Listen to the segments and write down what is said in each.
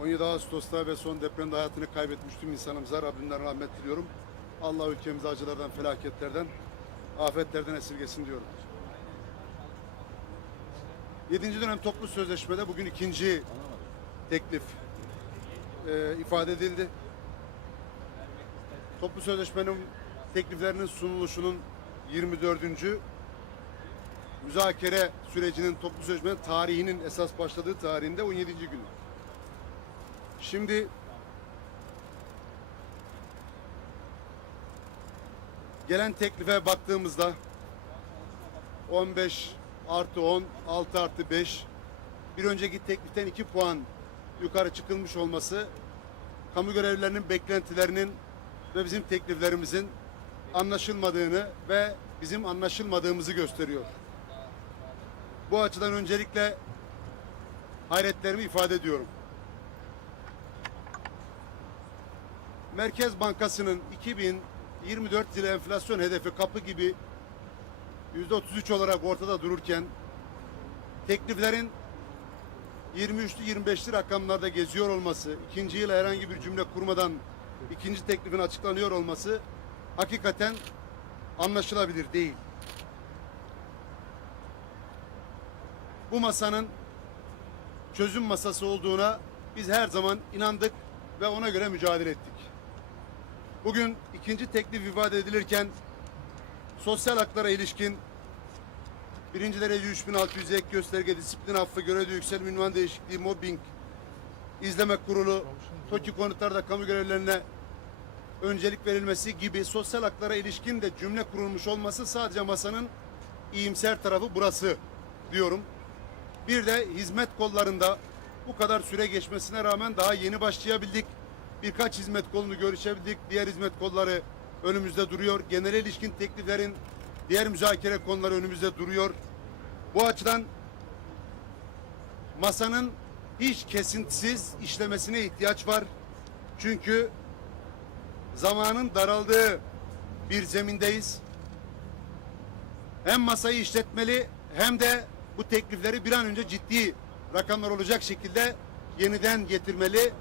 17 Ağustos'ta ve son depremde hayatını kaybetmiş tüm insanımıza Rabbimden rahmet diliyorum. Allah ülkemizi acılardan, felaketlerden, afetlerden esirgesin diyorum. 7. dönem toplu sözleşmede bugün ikinci teklif e, ifade edildi. Toplu sözleşmenin tekliflerinin sunuluşunun 24. müzakere sürecinin toplu sözleşmenin tarihinin esas başladığı tarihinde 17. günü. Şimdi gelen teklife baktığımızda 15 artı 10, 6 artı 5 bir önceki tekliften 2 puan yukarı çıkılmış olması kamu görevlilerinin beklentilerinin ve bizim tekliflerimizin anlaşılmadığını ve bizim anlaşılmadığımızı gösteriyor. Bu açıdan öncelikle hayretlerimi ifade ediyorum. Merkez Bankası'nın 2024 yılı enflasyon hedefi kapı gibi %33 olarak ortada dururken tekliflerin 23'lü 25'li rakamlarda geziyor olması, ikinci yıl herhangi bir cümle kurmadan ikinci teklifin açıklanıyor olması hakikaten anlaşılabilir değil. Bu masanın çözüm masası olduğuna biz her zaman inandık ve ona göre mücadele ettik. Bugün ikinci teklif ifade edilirken sosyal haklara ilişkin birinci derece 3600 ek gösterge disiplin affı görevde yükselme ünvan değişikliği mobbing izleme kurulu TOKİ konutlarda kamu görevlilerine öncelik verilmesi gibi sosyal haklara ilişkin de cümle kurulmuş olması sadece masanın iyimser tarafı burası diyorum. Bir de hizmet kollarında bu kadar süre geçmesine rağmen daha yeni başlayabildik. Birkaç hizmet kolunu görüşebildik. Diğer hizmet kolları önümüzde duruyor. Genel ilişkin tekliflerin diğer müzakere konuları önümüzde duruyor. Bu açıdan masanın hiç kesintisiz işlemesine ihtiyaç var. Çünkü zamanın daraldığı bir zemindeyiz. Hem masayı işletmeli hem de bu teklifleri bir an önce ciddi rakamlar olacak şekilde yeniden getirmeli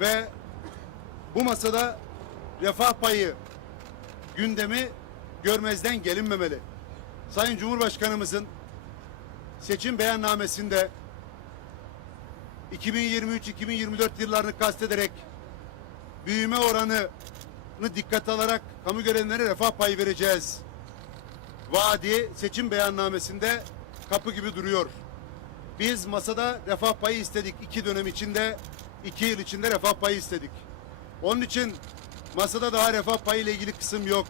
ve bu masada refah payı gündemi görmezden gelinmemeli. Sayın Cumhurbaşkanımızın seçim beyannamesinde 2023-2024 yıllarını kastederek büyüme oranını dikkate alarak kamu görevlilerine refah payı vereceğiz. Vaadi seçim beyannamesinde kapı gibi duruyor. Biz masada refah payı istedik. iki dönem içinde, iki yıl içinde refah payı istedik. Onun için masada daha refah payı ile ilgili kısım yok.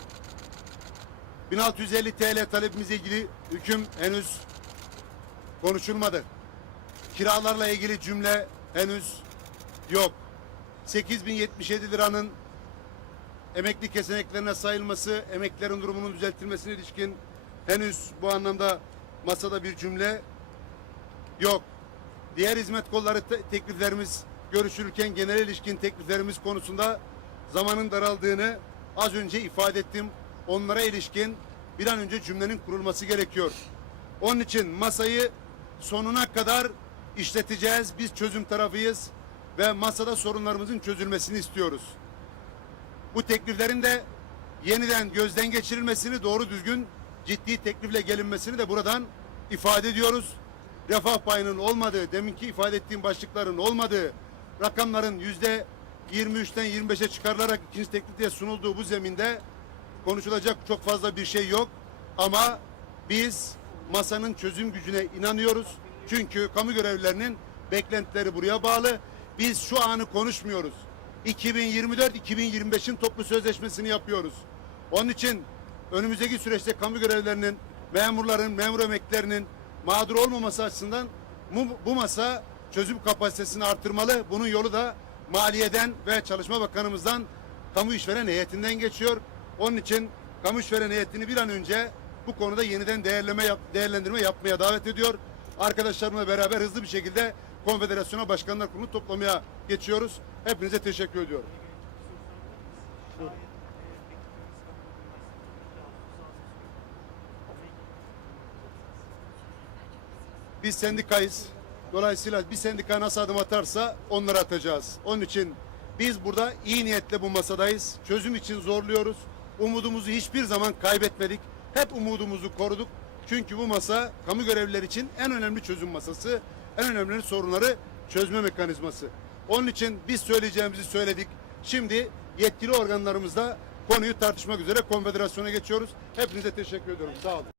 1650 TL talebimizle ilgili hüküm henüz konuşulmadı. Kiralarla ilgili cümle henüz yok. 8077 liranın emekli kesinliklerine sayılması, emeklilerin durumunun düzeltilmesine ilişkin henüz bu anlamda masada bir cümle yok. Diğer hizmet kolları te- tekliflerimiz görüşülürken genel ilişkin tekliflerimiz konusunda zamanın daraldığını az önce ifade ettim. Onlara ilişkin bir an önce cümlenin kurulması gerekiyor. Onun için masayı sonuna kadar işleteceğiz. Biz çözüm tarafıyız ve masada sorunlarımızın çözülmesini istiyoruz. Bu tekliflerin de yeniden gözden geçirilmesini doğru düzgün ciddi teklifle gelinmesini de buradan ifade ediyoruz. Refah payının olmadığı, deminki ifade ettiğim başlıkların olmadığı, rakamların yüzde 23'ten 25'e çıkarılarak ikinci teklifte sunulduğu bu zeminde konuşulacak çok fazla bir şey yok. Ama biz masanın çözüm gücüne inanıyoruz. Çünkü kamu görevlilerinin beklentileri buraya bağlı. Biz şu anı konuşmuyoruz. 2024-2025'in toplu sözleşmesini yapıyoruz. Onun için önümüzdeki süreçte kamu görevlilerinin, memurların, memur emeklilerinin mağdur olmaması açısından bu, bu masa çözüm kapasitesini artırmalı. Bunun yolu da maliyeden ve Çalışma Bakanımızdan kamu işveren heyetinden geçiyor. Onun için kamu işveren heyetini bir an önce bu konuda yeniden değerleme yap, değerlendirme yapmaya davet ediyor. Arkadaşlarımla beraber hızlı bir şekilde Konfederasyona Başkanlar Kurulu toplamaya geçiyoruz. Hepinize teşekkür ediyorum. Biz sendikayız. Dolayısıyla bir sendika nasıl adım atarsa onları atacağız. Onun için biz burada iyi niyetle bu masadayız. Çözüm için zorluyoruz. Umudumuzu hiçbir zaman kaybetmedik. Hep umudumuzu koruduk. Çünkü bu masa kamu görevlileri için en önemli çözüm masası. En önemli sorunları çözme mekanizması. Onun için biz söyleyeceğimizi söyledik. Şimdi yetkili organlarımızla konuyu tartışmak üzere konfederasyona geçiyoruz. Hepinize teşekkür ediyorum. Sağ olun.